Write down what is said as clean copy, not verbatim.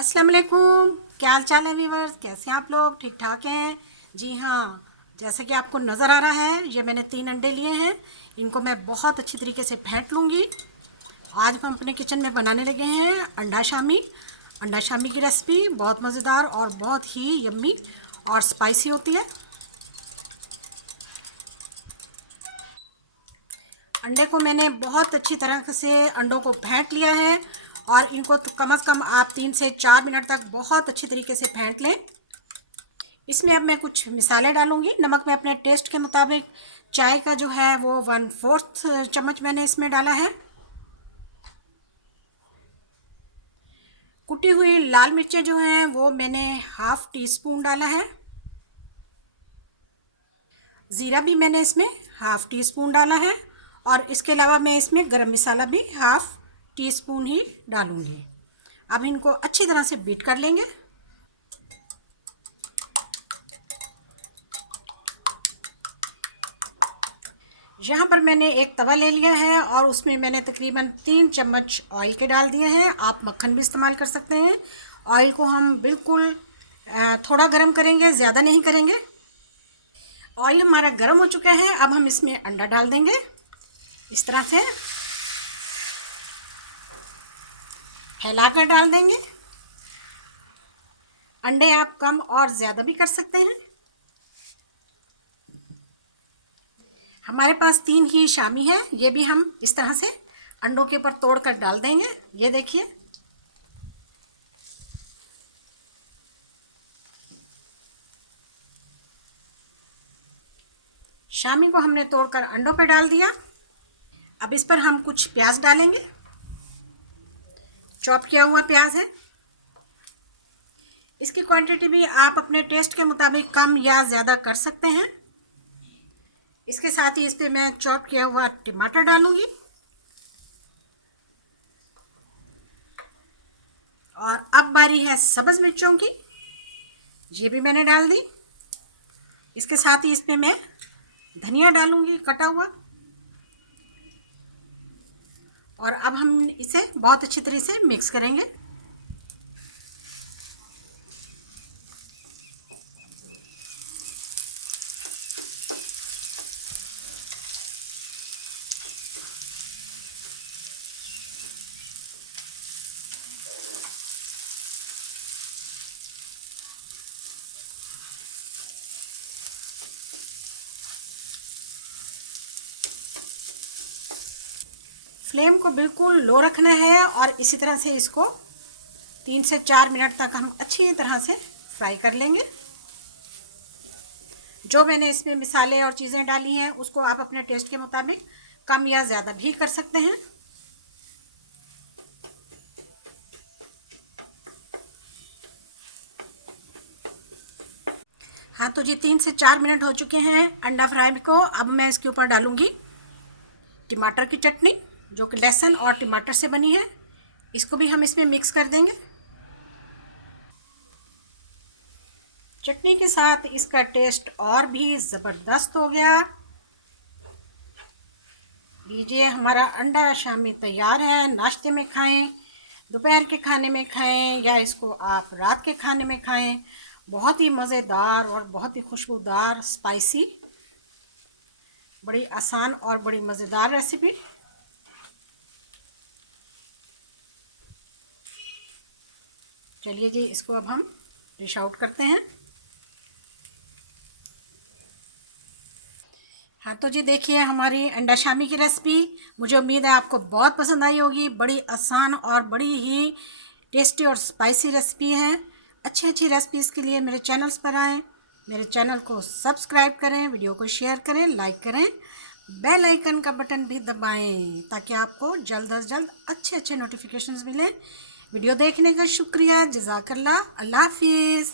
अस्सलाम वालेकुम। क्या हाल चाल है व्यूवर्स, कैसे हैं आप लोग? ठीक ठाक हैं? जी हाँ, जैसे कि आपको नज़र आ रहा है, ये मैंने 3 अंडे लिए हैं। इनको मैं बहुत अच्छी तरीके से फेंट लूँगी। आज हम अपने किचन में बनाने लगे हैं अंडा शामी। अंडा शामी की रेसिपी बहुत मज़ेदार और बहुत ही यम्मी और स्पाइसी होती है। अंडे को मैंने बहुत अच्छी तरह से अंडों को फेंट लिया है और इनको तो कम से कम आप 3 से 4 मिनट तक बहुत अच्छी तरीके से फेंट लें। इसमें अब मैं कुछ मिसाले डालूंगी। नमक मैं अपने टेस्ट के मुताबिक, चाय का जो है वो 1/4 चम्मच मैंने इसमें डाला है। कुटी हुई लाल मिर्चें जो हैं वो मैंने 1/2 टीस्पून डाला है। ज़ीरा भी मैंने इसमें 1/2 टीस्पून डाला है और इसके अलावा मैं इसमें गरम मसाला भी 1/2 टीस्पून ही डालूंगी। अब इनको अच्छी तरह से बीट कर लेंगे। यहाँ पर मैंने एक तवा ले लिया है और उसमें मैंने तकरीबन 3 चम्मच ऑयल के डाल दिए हैं। आप मक्खन भी इस्तेमाल कर सकते हैं। ऑयल को हम बिल्कुल थोड़ा गर्म करेंगे, ज़्यादा नहीं करेंगे। ऑयल हमारा गर्म हो चुका है। अब हम इसमें अंडा डाल देंगे। इस तरह से फैलाकर डाल देंगे। अंडे आप कम और ज़्यादा भी कर सकते हैं। हमारे पास 3 ही शामी है, ये भी हम इस तरह से अंडों के ऊपर तोड़कर डाल देंगे। ये देखिए, शामी को हमने तोड़कर अंडों पर डाल दिया। अब इस पर हम कुछ प्याज डालेंगे। चॉप किया हुआ प्याज है। इसकी क्वांटिटी भी आप अपने टेस्ट के मुताबिक कम या ज़्यादा कर सकते हैं। इसके साथ ही इस पर मैं चॉप किया हुआ टमाटर डालूंगी और अब बारी है सब्ज़ मिर्चों की। ये भी मैंने डाल दी। इसके साथ ही इस पर मैं धनिया डालूंगी कटा हुआ और अब हम इसे बहुत अच्छी तरह से मिक्स करेंगे। फ्लेम को बिल्कुल लो रखना है और इसी तरह से इसको 3 से 4 मिनट तक हम अच्छी तरह से फ्राई कर लेंगे। जो मैंने इसमें मिसाले और चीज़ें डाली हैं उसको आप अपने टेस्ट के मुताबिक कम या ज़्यादा भी कर सकते हैं। हाँ तो जी, 3 से 4 मिनट हो चुके हैं अंडा फ्राई को। अब मैं इसके ऊपर डालूंगी टमाटर की चटनी, जो कि लहसुन और टमाटर से बनी है। इसको भी हम इसमें मिक्स कर देंगे। चटनी के साथ इसका टेस्ट और भी ज़बरदस्त हो गया। लीजिए, हमारा अंडा शामी तैयार है। नाश्ते में खाएं, दोपहर के खाने में खाएं या इसको आप रात के खाने में खाएं। बहुत ही मज़ेदार और बहुत ही खुशबूदार स्पाइसी, बड़ी आसान और बड़ी मज़ेदार रेसिपी। चलिए जी, इसको अब हम डिश आउट करते हैं। हाँ तो जी, देखिए हमारी अंडा शामी की रेसिपी, मुझे उम्मीद है आपको बहुत पसंद आई होगी। बड़ी आसान और बड़ी ही टेस्टी और स्पाइसी रेसिपी है। अच्छी रेसिपीज़ के लिए मेरे चैनल्स पर आएँ, मेरे चैनल को सब्सक्राइब करें, वीडियो को शेयर करें, लाइक करें, बेल आइकन का बटन भी दबाएं ताकि आपको जल्द अज जल्द अच्छे नोटिफिकेशंस मिलें। वीडियो देखने का शुक्रिया। जज़ाकल्लाह। अल्लाह हाफिज़।